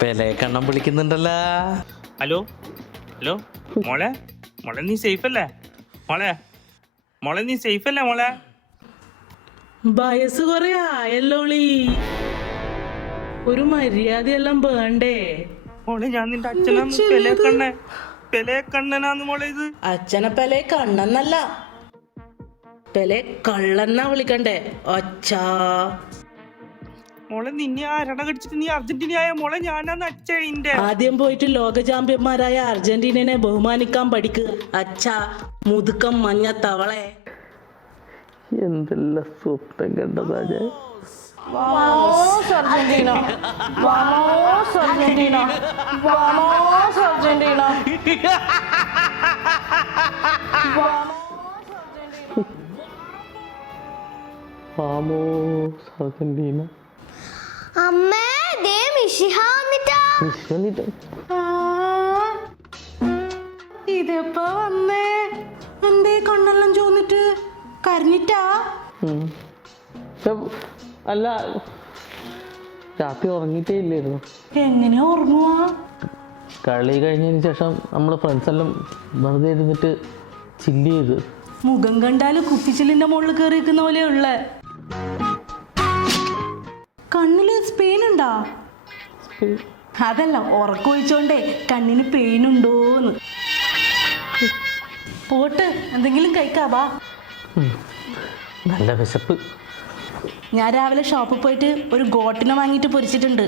Pele കണ്ണം വിളിക്കുന്നുണ്ടല്ലോ. Hello hello മോളെ മോളെ നീ സേഫ് അല്ലേ മോളെ? മോളെ നീ സേഫ് അല്ലേ മോളെ? വയസ്സ് കൊറേ ആയല്ലോളി, ഒരു മര്യാദയെല്ലാം വേണ്ടേ? മോളെ ഞാൻ നിന്റെ അച്ഛനാന്ന്. പെലെ കണ്ണനാന്ന് മോളെ ഇത്. അച്ഛനെ പെലെ കണ്ണെന്നല്ല, പെലെ കള്ളന്നാ വിളിക്കണ്ടേ. അച്ഛാ മോളെ നിന്നെ ആരട കടിച്ചിട്ട് നീ അർജന്റീനയായ മോളെ? ഞാനാന്ന് അച്ഛൻ്റെ. ആദ്യം പോയിട്ട് ലോക ചാമ്പ്യന്മാരായ അർജന്റീനനെ ബഹുമാനിക്കാൻ പഠിക്കുക അച്ഛാ, മുതുക്കം മഞ്ഞ തവളെ. എന്തെല്ലാം സ്വപ്നം കണ്ടതാ ഞാൻ. Vamos Argentina, vamos Argentina, vamos Argentina, വാമോസ് അർജന്റീന. അമ്മേ ദേ മിഷിഹ വന്നിട്ടാ. ഇതെപ്പോ വന്നേ? എന്തേ കണ്ണെല്ലാം ചോന്നിട്ട് കരഞ്ഞിട്ടാ? അല്ല, രാത്രി ഉറങ്ങിയിട്ടേ ഇല്ലായിരുന്നു. എങ്ങനെ ഓർമ്മ? കളി കഴിഞ്ഞതിന് ശേഷം നമ്മൾ ഫ്രണ്ട്സ് എല്ലാം വെറുതെ ഇരുന്നിട്ട് ചില്ല് ചെയ്ത്. മുഖം കണ്ടാല് കുപ്പിച്ചിലിന്റെ മുകളിൽ കയറി നിൽക്കുന്ന പോലെയുള്ള. കണ്ണില് സ്പെയിൻ ഉണ്ടാ? അതല്ല, ഉറക്കൊഴിച്ചോണ്ടേ കണ്ണിന് പെയിൻ ഉണ്ടോന്ന്. പോട്ട് എന്തെങ്കിലും കഴിക്കാവാ. നല്ല വിശപ്പ്. ഞാൻ രാവിലെ ഷോപ്പിൽ പോയിട്ട് ഒരു ഗോട്ടിനെ വാങ്ങിയിട്ട് പൊരിച്ചിട്ടുണ്ട്.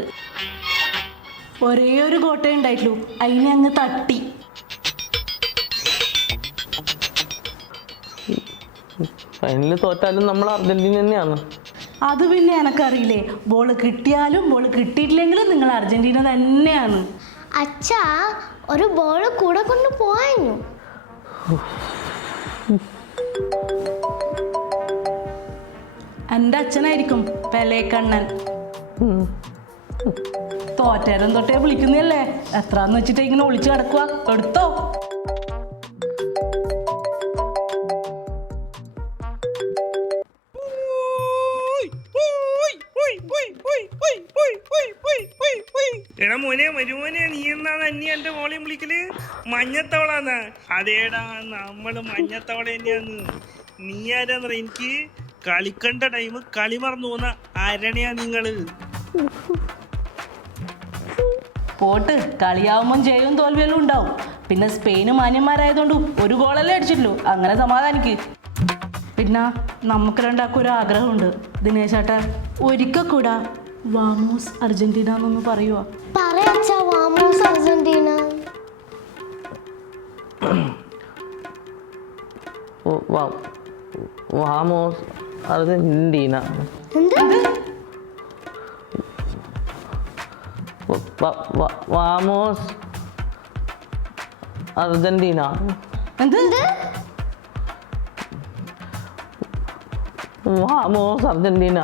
ഒരേ ഒരു ഗോട്ടേ ഉണ്ടായിട്ടുള്ളൂ, അതിനെ അങ്ങ് തട്ടി. ഫൈനലിൽ തോറ്റാലും നമ്മൾ അർജന്റീന തന്നെയാണ്. അത് പിന്നെ എനക്കറിയില്ലേ, ബോള് കിട്ടിയാലും ബോള് കിട്ടിയിട്ടില്ലെങ്കിലും നിങ്ങൾ അർജന്റീന തന്നെയാണ്. അച്ഛാ ഒരു ബോൾ കൂടെ കൊണ്ട് പോയു. എൻ്റെ അച്ഛനായിരിക്കും പെലെ കണ്ണൻ. തോറ്റേരം തൊട്ടേ വിളിക്കുന്നല്ലേ, എത്രാന്ന് വെച്ചിട്ട് ഇങ്ങനെ ഒളിച്ചു കിടക്കുക. എടുത്തോ. എടാ മോനെ മരുമോനെ, നീ എന്നാ തന്നെ എന്റെ മോളെയും വിളിക്കല്? മഞ്ഞത്തവളാന്നാ? അതേടാ, നമ്മള് മഞ്ഞത്തവള തന്നെയാന്ന്. നീ ആരാന്ന് പറയാ? എനിക്ക് കളിക്കണ്ട ടൈം കളി മറന്നു പോന്ന അരണയാ നിങ്ങള്. പോട്ട്, കളിയാവുമ്പം ജയവും തോൽവിയെല്ലാം ഉണ്ടാവും. പിന്നെ സ്പെയിന് മാന്യന്മാരായതുകൊണ്ട് ഒരു ഗോളല്ലേ അടിച്ചിട്ടുള്ളൂ, അങ്ങനെ സമാധാനിക്ക്. പിന്നെ നമുക്ക് രണ്ടാൾക്കും ഒരു ആഗ്രഹമുണ്ട്. ദിനേശ് ചേട്ടാ, ഒരിക്കൽ കൂടാ വാമോസ് അർജന്റീന എന്നൊന്ന് പറയുക. പറയാ വാമോസ് അർജന്റീന. വാമോസ് അർജന്റീന. വാമോസ് അർജന്റീന. എന്ത്? വാമോസ് അർജന്റീന.